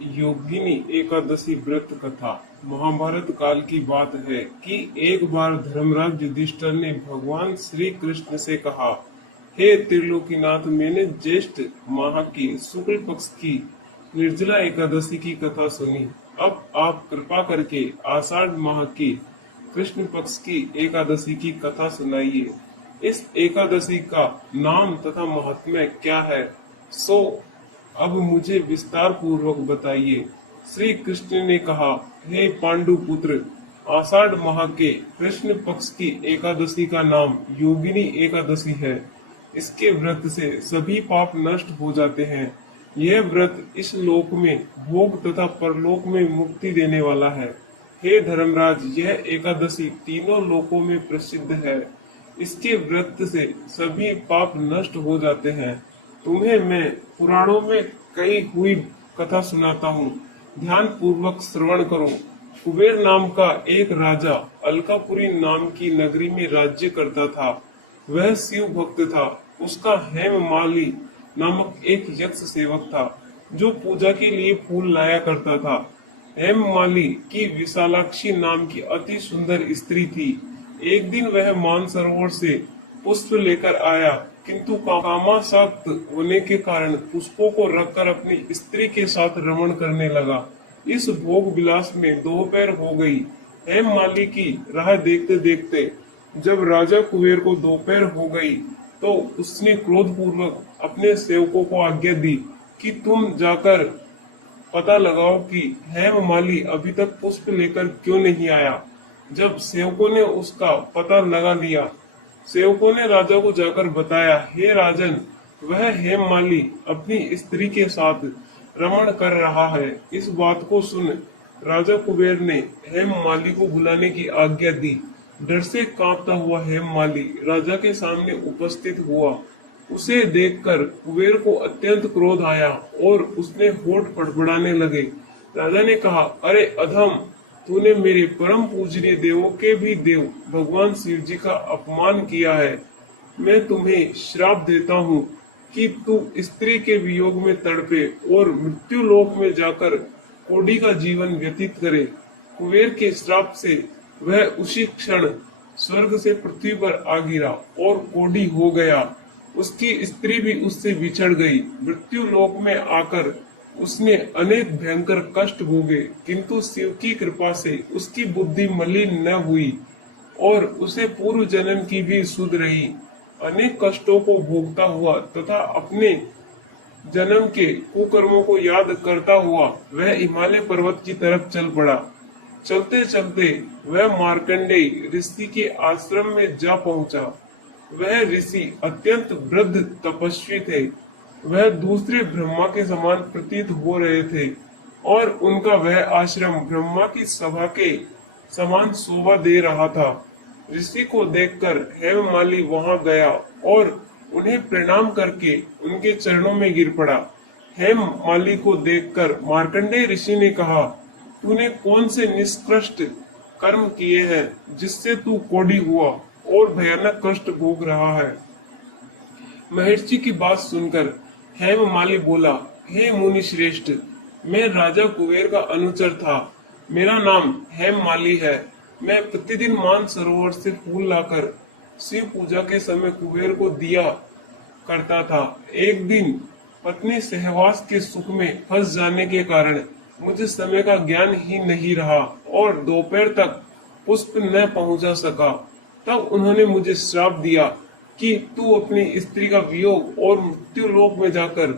योगिनी एकादशी व्रत कथा। महाभारत काल की बात है कि एक बार धर्मराज युधिष्ठिर ने भगवान श्री कृष्ण से कहा, हे त्रिलोकीनाथ, मैंने ज्येष्ठ माह की शुक्ल पक्ष की निर्जला एकादशी की कथा सुनी। अब आप कृपा करके आषाढ़ माह की कृष्ण पक्ष की एकादशी की कथा सुनाइए। इस एकादशी का नाम तथा महात्म्य क्या है, सो अब मुझे विस्तार पूर्वक बताइए। श्री कृष्ण ने कहा, हे पांडु पुत्र, आषाढ़ माह के कृष्ण पक्ष की एकादशी का नाम योगिनी एकादशी है। इसके व्रत से सभी पाप नष्ट हो जाते हैं। यह व्रत इस लोक में भोग तथा परलोक में मुक्ति देने वाला है। हे धर्मराज, यह एकादशी तीनों लोकों में प्रसिद्ध है। इसके व्रत से सभी पाप नष्ट हो जाते हैं। तुम्हें मैं पुराणों में कही हुई कथा सुनाता हूँ, ध्यान पूर्वक श्रवण करो। कुबेर नाम का एक राजा अलकापुरी नाम की नगरी में राज्य करता था। वह शिव भक्त था। उसका हेममाली नामक एक यक्ष सेवक था, जो पूजा के लिए फूल लाया करता था। हेममाली की विशालाक्षी नाम की अति सुंदर स्त्री थी। एक दिन वह मानसरोवर से पुष्प लेकर आया, किंतु कामासक्त होने के कारण पुष्पों को रखकर अपनी स्त्री के साथ रमण करने लगा। इस भोग विलास में दोपहर हो गई। हेममाली की राह देखते देखते जब राजा कुबेर को दोपहर हो गई, तो उसने क्रोध पूर्वक अपने सेवकों को आज्ञा दी कि तुम जाकर पता लगाओ कि हेममाली अभी तक पुष्प लेकर क्यों नहीं आया। जब सेवकों ने उसका पता लगा लिया, सेवकों ने राजा को जाकर बताया, हे राजन, वह हेममाली अपनी स्त्री के साथ रमण कर रहा है। इस बात को सुन राजा कुबेर ने हेममाली को बुलाने की आज्ञा दी। डर से कांपता हुआ हेममाली राजा के सामने उपस्थित हुआ। उसे देखकर कुबेर को अत्यंत क्रोध आया और उसने होठ फड़फड़ाने लगे। राजा ने कहा, अरे अधम, तूने मेरे परम पूजनीय देवों के भी देव भगवान शिव जी का अपमान किया है। मैं तुम्हें श्राप देता हूँ कि तू स्त्री के वियोग में तड़पे और मृत्यु लोक में जाकर कोढ़ी का जीवन व्यतीत करे। कुबेर के श्राप से वह उसी क्षण स्वर्ग से पृथ्वी पर आ गिरा और कोढ़ी हो गया। उसकी स्त्री भी उससे बिछड़ गई। मृत्यु लोक में आकर उसने अनेक भयंकर कष्ट भोगे, किंतु शिव की कृपा से उसकी बुद्धि मलिन न हुई और उसे पूर्व जन्म की भी सुध रही। अनेक कष्टों को भोगता हुआ तथा अपने जन्म के कुकर्मों को याद करता हुआ वह हिमालय पर्वत की तरफ चल पड़ा। चलते चलते वह मार्कंडेय ऋषि के आश्रम में जा पहुंचा। वह ऋषि अत्यंत वृद्ध तपस्वी थे। वह दूसरे ब्रह्मा के समान प्रतीत हो रहे थे और उनका वह आश्रम ब्रह्मा की सभा के समान शोभा दे रहा था। ऋषि को देखकर हेममाली वहां गया और उन्हें प्रणाम करके उनके चरणों में गिर पड़ा। हेममाली को देखकर मार्कंडेय ऋषि ने कहा, तूने कौन से निष्कृष्ट कर्म किए हैं जिससे तू कोढ़ी हुआ और भयानक कष्ट भोग रहा है। महर्षि की बात सुनकर हेममाली बोला, हे मुनि श्रेष्ठ, मैं राजा कुबेर का अनुचर था। मेरा नाम हेममाली है। मैं प्रतिदिन मानसरोवर से फूल लाकर शिव पूजा के समय कुबेर को दिया करता था। एक दिन पत्नी सहवास के सुख में फंस जाने के कारण मुझे समय का ज्ञान ही नहीं रहा और दोपहर तक पुष्प न पहुंचा सका। तब उन्होंने मुझे श्राप दिया कि तू अपनी स्त्री का वियोग और मृत्यु लोक में जाकर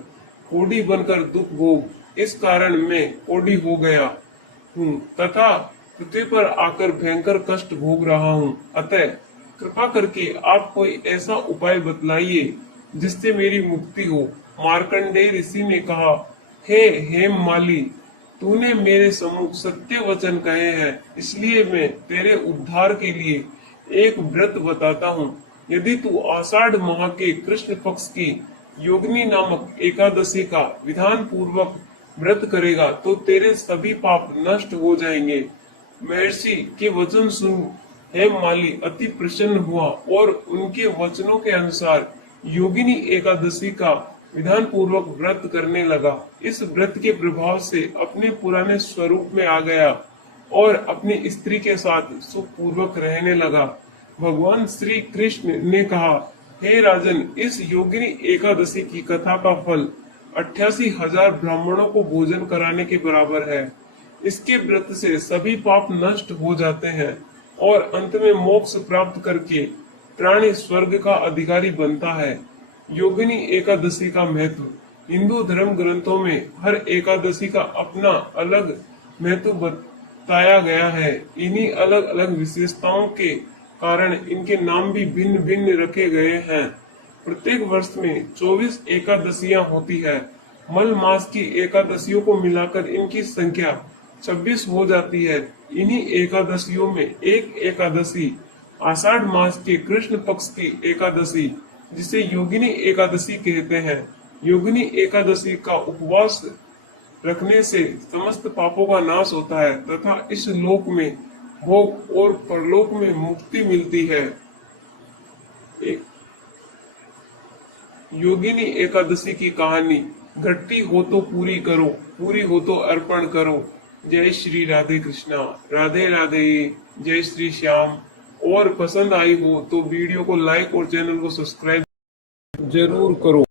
कोढ़ी बनकर दुख भोग। इस कारण मैं कोढ़ी हो गया हूँ तथा पृथ्वी पर आकर भयंकर कष्ट भोग रहा हूँ। अतः कृपा करके आप कोई ऐसा उपाय बतलाइए जिससे मेरी मुक्ति हो। मार्कंडेय ऋषि ने कहा, हे हेममाली, तूने मेरे सम्मुख सत्य वचन कहे हैं, इसलिए मैं तेरे उद्धार के लिए एक व्रत बताता हूँ। यदि तू आषाढ़ माह के कृष्ण पक्ष की योगिनी नामक एकादशी का विधान पूर्वक व्रत करेगा तो तेरे सभी पाप नष्ट हो जाएंगे। महर्षि के वचन सुन हेममाली अति प्रसन्न हुआ और उनके वचनों के अनुसार योगिनी एकादशी का विधान पूर्वक व्रत करने लगा। इस व्रत के प्रभाव से अपने पुराने स्वरूप में आ गया और अपनी स्त्री के साथ सुखपूर्वक रहने लगा। भगवान श्री कृष्ण ने कहा, हे राजन, इस योगिनी एकादशी की कथा का फल 88,000 ब्राह्मणों को भोजन कराने के बराबर है। इसके व्रत से सभी पाप नष्ट हो जाते हैं और अंत में मोक्ष प्राप्त करके प्राणी स्वर्ग का अधिकारी बनता है। योगिनी एकादशी का महत्व। हिंदू धर्म ग्रंथों में हर एकादशी का अपना अलग महत्व बताया गया है। इन्हीं अलग अलग विशेषताओं के कारण इनके नाम भी भिन्न भिन्न रखे गए हैं। प्रत्येक वर्ष में 24 एकादशियां होती है। मल मास की एकादशियों को मिलाकर इनकी संख्या 26 हो जाती है। इन्हीं एकादशियों में एक एकादशी आषाढ़ मास के कृष्ण पक्ष की एकादशी, जिसे योगिनी एकादशी कहते हैं। योगिनी एकादशी का उपवास रखने से समस्त पापों का नाश होता है तथा इस लोक में भोग और परलोक में मुक्ति मिलती है। योगिनी एकादशी की कहानी। घटती हो तो पूरी करो, पूरी हो तो अर्पण करो। जय श्री राधे कृष्णा, राधे राधे, जय श्री श्याम। और पसंद आई हो तो वीडियो को लाइक और चैनल को सब्सक्राइब जरूर करो।